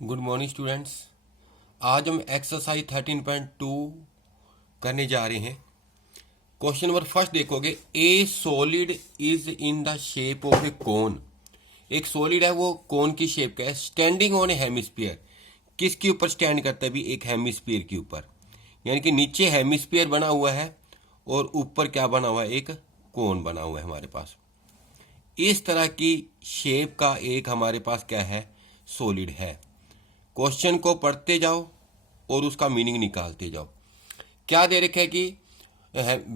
Good morning students. आज हम exercise 13.2 करने जा रहे हैं। क्वेश्चन नंबर फर्स्ट देखोगे, a solid is in the shape of a cone. एक सॉलिड है, वो कोन की शेप का है, स्टैंडिंग ऑन ए हेमिस्फीयर। किसके ऊपर स्टैंड करता है भी? एक हेमिस्फीयर के ऊपर। यानी कि नीचे हेमिस्फीयर बना हुआ है और ऊपर क्या बना हुआ है? एक कोन बना हुआ है हमारे पास। इस तरह की शेप का एक हमारे पास क्या है? सॉलिड है। क्वेश्चन को पढ़ते जाओ और उसका मीनिंग निकालते जाओ। क्या दे रखा है कि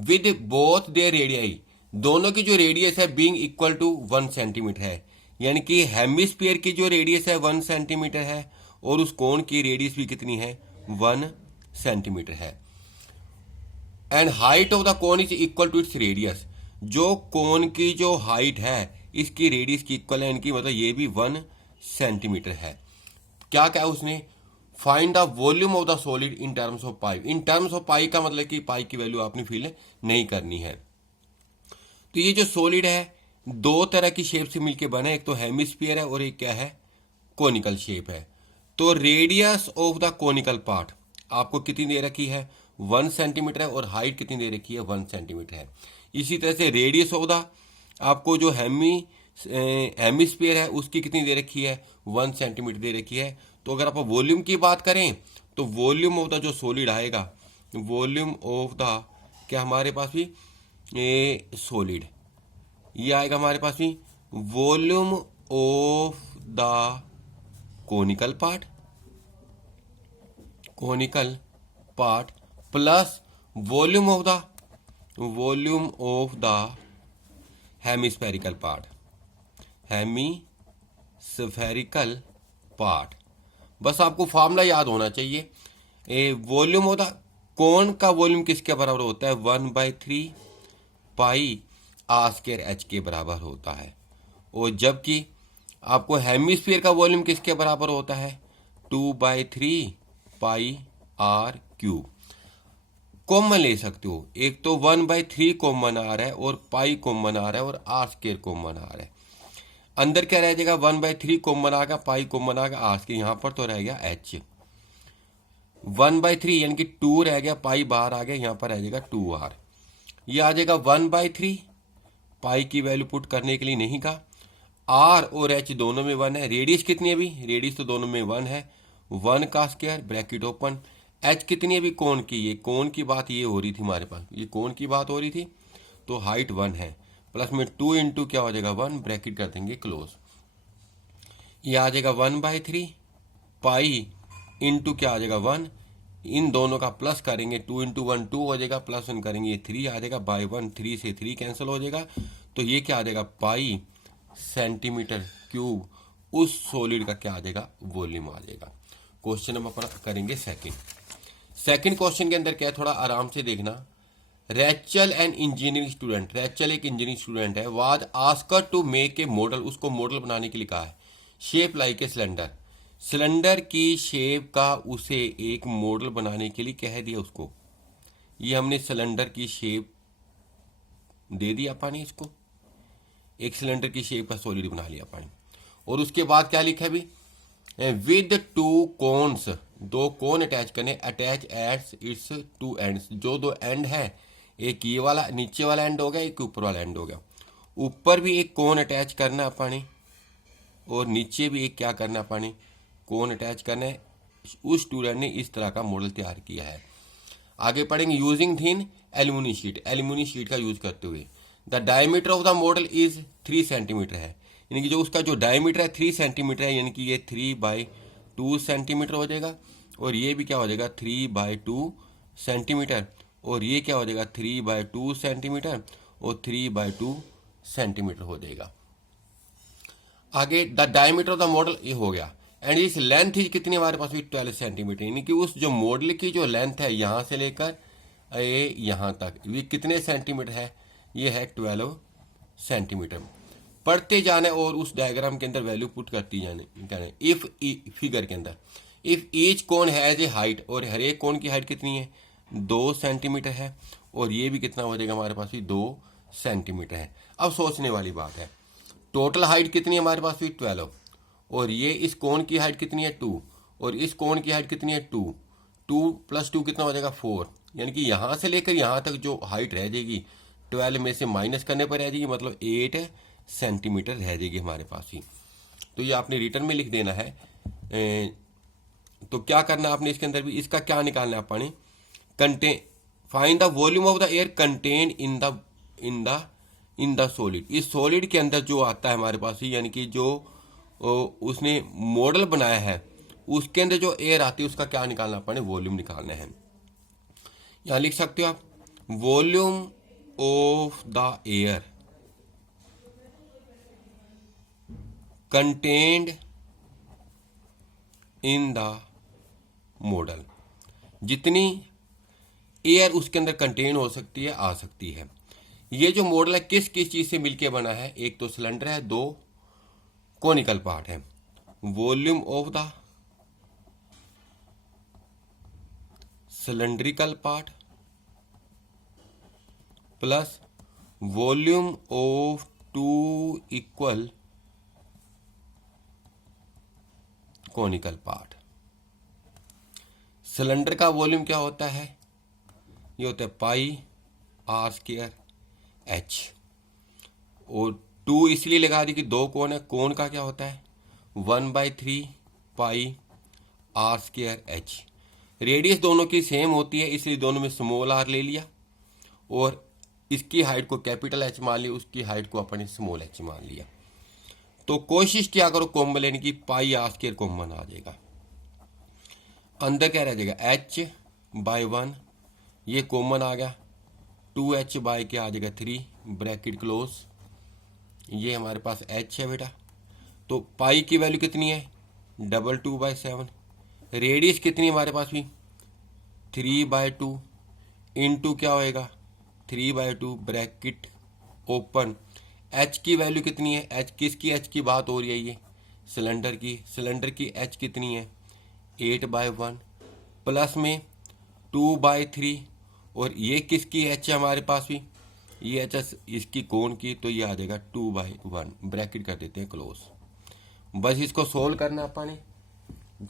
विद बोथ दे रेडियाई, दोनों की जो रेडियस है बीइंग इक्वल टू 1 सेंटीमीटर है। यानी कि हेमिस्फीयर की जो रेडियस है 1 सेंटीमीटर है और उस कोण की रेडियस भी कितनी है? 1 सेंटीमीटर है। And height of the cone is equal to its radius. जो कोन की जो हाइट है इसकी रेडियस की इक्वल है, इनकी मतलब ये भी 1 सेंटीमीटर है। क्या क्या उसने? Find the volume of the solid in terms of pi. In terms of pi का मतलब कि पाई की वैल्यू आपने फिल नहीं करनी है। तो ये जो सॉलिड है दो तरह की शेप से मिलकर बना है, एक तो हेमिस्फीयर है और एक क्या है? कोनिकल शेप है। तो radius of the conical part आपको कितनी दे रखी है? 1 सेंटीमीटर है और हाइट कितनी दे रखी है? 1 सेंटीमीटर है। इसी तरह से रेडियस ऑफ द आपको जो हेमिस्फीयर है उसकी कितनी दे रखी है? 1 सेंटीमीटर दे रखी है। तो अगर आप वॉल्यूम की बात करें तो वॉल्यूम ऑफ द जो सॉलिड आएगा, वॉल्यूम ऑफ द क्या हमारे पास भी सॉलिड, ये आएगा हमारे पास भी volume of the conical part, conical part plus volume of the hemispherical part, hemispherical part. बस आपको फॉर्मूला याद होना चाहिए। वॉल्यूम ऑफ द कोन का वॉल्यूम किसके बराबर होता है? 1/3 पाई आर स्क्वायर एच के बराबर होता है। और जबकि आपको हेमिस्फीयर का वॉल्यूम किसके बराबर होता है? 2/3 पाई आर क्यूब। कॉमन ले सकते हो, एक तो 1/3 कॉमन आ रहा है और पाई कॉमन आ रहा है और आर स्क्वायर कॉमन आ रहा है। अंदर क्या रह जाएगा? 1/3 कॉमन आ गया, पाई कॉमन आ गया, आर स्क्वायर यहां पर तो रह गया एच। 1/3 यानी कि 2 रह गया, पाई बाहर आ गया, यहां पर रह जाएगा 2r। ये आ जाएगा 1/3। पाई की वैल्यू पुट करने के लिए नहीं कहा। आर और एच दोनों में 1 है। रेडियस कितनी है भी? रेडियस तो दोनों में 1 है, 1 का स्क्वायर ब्रैकेट ओपन। एच कितनी है भी? कोण की, ये कोण की बात ये हो रही थी हमारे पास, ये कोण की बात हो रही थी। तो हाइट 1 है, प्लस में 2 इंटू क्या हो जाएगा? 1 ब्रैकेट कर देंगे क्लोज। ये आ जाएगा 1/3 पाई इंटू क्या आ जाएगा? 1। इन दोनों का प्लस करेंगे, 2 इंटू 1 2 हो जाएगा, प्लस 1 करेंगे ये 3 आ जाएगा, बाई 1 3 से 3 कैंसिल हो जाएगा। तो ये क्या आ जाएगा? पाई सेंटीमीटर क्यूब उस सॉलिड का क्या आ जाएगा? वॉल्यूम आ जाएगा। क्वेश्चन हम अपना करेंगे सेकंड क्वेश्चन के अंदर क्या है, थोड़ा आराम से देखना। Rachel an engineering student, Rachel एक इंजीनियरिंग स्टूडेंट है, was asked to make a model, उसको मॉडल बनाने के लिए कहा है। Shape like a cylinder, cylinder की शेप का उसे एक मॉडल बनाने के लिए कह दिया उसको। ये हमने सिलेंडर की शेप दे दिया पानी, इसको एक सिलेंडर की शेप का सॉलिड बना लिया पानी। और उसके बाद क्या लिखा है भी? विद 2 कोन्स, 2 कोन अटैच करने, अटैच एट इट्स 2 एंड्स। जो 2 एंड है, एक ये वाला नीचे वाला एंड हो गया, एक ऊपर वाला एंड हो गया। ऊपर भी एक कोन अटैच करना है पानी और नीचे भी एक क्या करना है पानी? कोन अटैच करना है। उस स्टूडेंट ने इस तरह का मॉडल तैयार किया है। आगे पढ़ेंगे using thin aluminium sheet, aluminium sheet का यूज करते हुए। The diameter of the model is 3 centimetre है, यानी कि जो उसका जो डायमीटर है 3 सेंटीमीटर है, यानी कि ये 3/2 सेंटीमीटर हो जाएगा। और ये भी क्या हो जाएगा? 3/2 सेंटीमीटर। और ये क्या हो जाएगा? 3/2 सेंटीमीटर और 3/2 सेंटीमीटर हो जाएगा। आगे the diameter of the model ये हो गया। एंड इस लेंथ इज कितनी हमारे पास भी? 12 सेंटीमीटर, यानी कि उस जो मॉडल की जो लेंथ है यहां से लेकर ये यहां तक ये कितने सेंटीमीटर है? ये है 12 सेंटीमीटर। पढ़ते जाने और उस डायग्राम के अंदर वैल्यू पुट करती जाने। इफ फिगर के अंदर if each cone has a height, और हर एक कोन की हाइट कितनी है? 2 सेंटीमीटर है। और ये भी कितना हो जाएगा हमारे पास भी? 2 सेंटीमीटर है। अब सोचने वाली बात है, टोटल हाइट कितनी है हमारे पास भी? 12। और ये इस कोन की हाइट कितनी है? 2। और इस कोण की हाइट कितनी है 2, 2 + 2 कितना हो जाएगा 4, यानी कि यहां से लेकर यहां तक जो हाइट रह जाएगी 12 में से माइनस करने पर रह जाएगी, मतलब 8 सेंटीमीटर रह जाएगी हमारे पास ही। तो ये आपने रिटर्न में लिख देना है। तो क्या करना है आपने इसके अंदर भी, इसका क्या निकालना है आपने, find the volume of the air contain in the solid. इस सॉलिड के अंदर जो आता है हमारे पास ही, यानी कि जो उसने मॉडल बनाया है उसके अंदर जो एयर आती है उसका क्या निकालना अपने, वॉल्यूम निकालना है। यहां लिख सकते हो आप volume of the air contained in the model. जितनी एयर उसके अंदर कंटेन हो सकती है आ सकती है। ये जो मॉडल है किस किस चीज से मिलके बना है, एक तो सिलेंडर है, 2 कोनिकल पार्ट है। Volume of the cylindrical part plus volume of 2 equal conical part. Cylinder का वॉल्यूम क्या होता है, ये होता है πr² h, और 2 इसलिए लगा दी कि 2 कोण है, कोण का क्या होता है 1/3 πr² h। रेडियस दोनों की सेम होती है इसलिए दोनों में स्मॉल r ले लिया, और इसकी हाइट को कैपिटल H मान लिया, उसकी हाइट को अपने स्मॉल h मान लिया। तो कोशिश क्या करो कॉमन लेने की, πr² कॉमन आ जाएगा, अंदर क्या रह जाएगा h/1, ये कॉमन आ गया, 2h/ क्या आ जाएगा 3 ब्रैकेट क्लोज, ये हमारे पास h है बेटा। तो पाई की वैल्यू कितनी है 2/7, रेडियस कितनी है हमारे पास भी 3/2 इंटू क्या होएगा 3/2 ब्रैकेट ओपन। h की वैल्यू कितनी है, h किसकी, h की बात हो रही है, ये सिलेंडर की, सिलेंडर की h कितनी है 8/1 प्लस में 2/3, और ये किसकी h है हमारे पास भी, ये h इसकी कोण की, तो ये आ जाएगा 2/1 ब्रैकेट कर देते हैं क्लोज। बस इसको सोल्व करना अपने,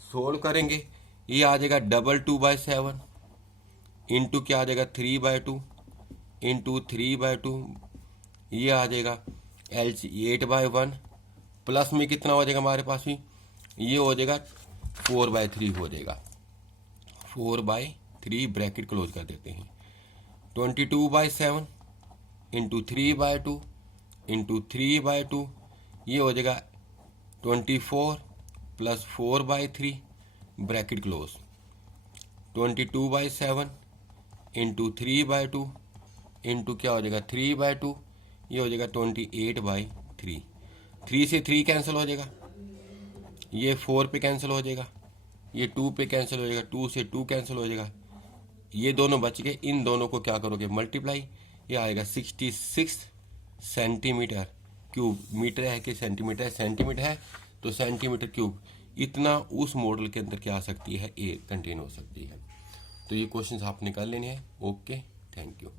सोल्व करेंगे ये आ जाएगा 2/7 इंटू क्या आ जाएगा 3/2 इंटू 3/2, ये आ जाएगा LC 8/1 प्लस में कितना हो जाएगा हमारे पास भी, ये हो जाएगा 4/3 हो जाएगा, 4/3 ब्रैकेट क्लोज कर देते हैं। 22/7 इंटू 3/2 इंटू 3/2, ये हो जाएगा 24 plus 4/3 bracket close. 22/7 into 3/2 into क्या हो जाएगा 3/2, ये हो जाएगा 28/3। 3 से 3 कैंसिल हो जाएगा, ये 4 पे कैंसिल हो जाएगा, ये 2 पे कैंसिल हो जाएगा, 2 से 2 कैंसिल हो जाएगा, ये दोनों बच गए, इन दोनों को क्या करोगे मल्टीप्लाई, ये आएगा 66 सेंटीमीटर क्यूब। मीटर है कि सेंटीमीटर है, सेंटीमीटर है तो सेंटीमीटर क्यूब, इतना उस मॉडल के अंदर क्या आ सकती है एयर कंटेन हो सकती है। तो ये क्वेश्चन आपने कर लेने हैं। Okay, thank you.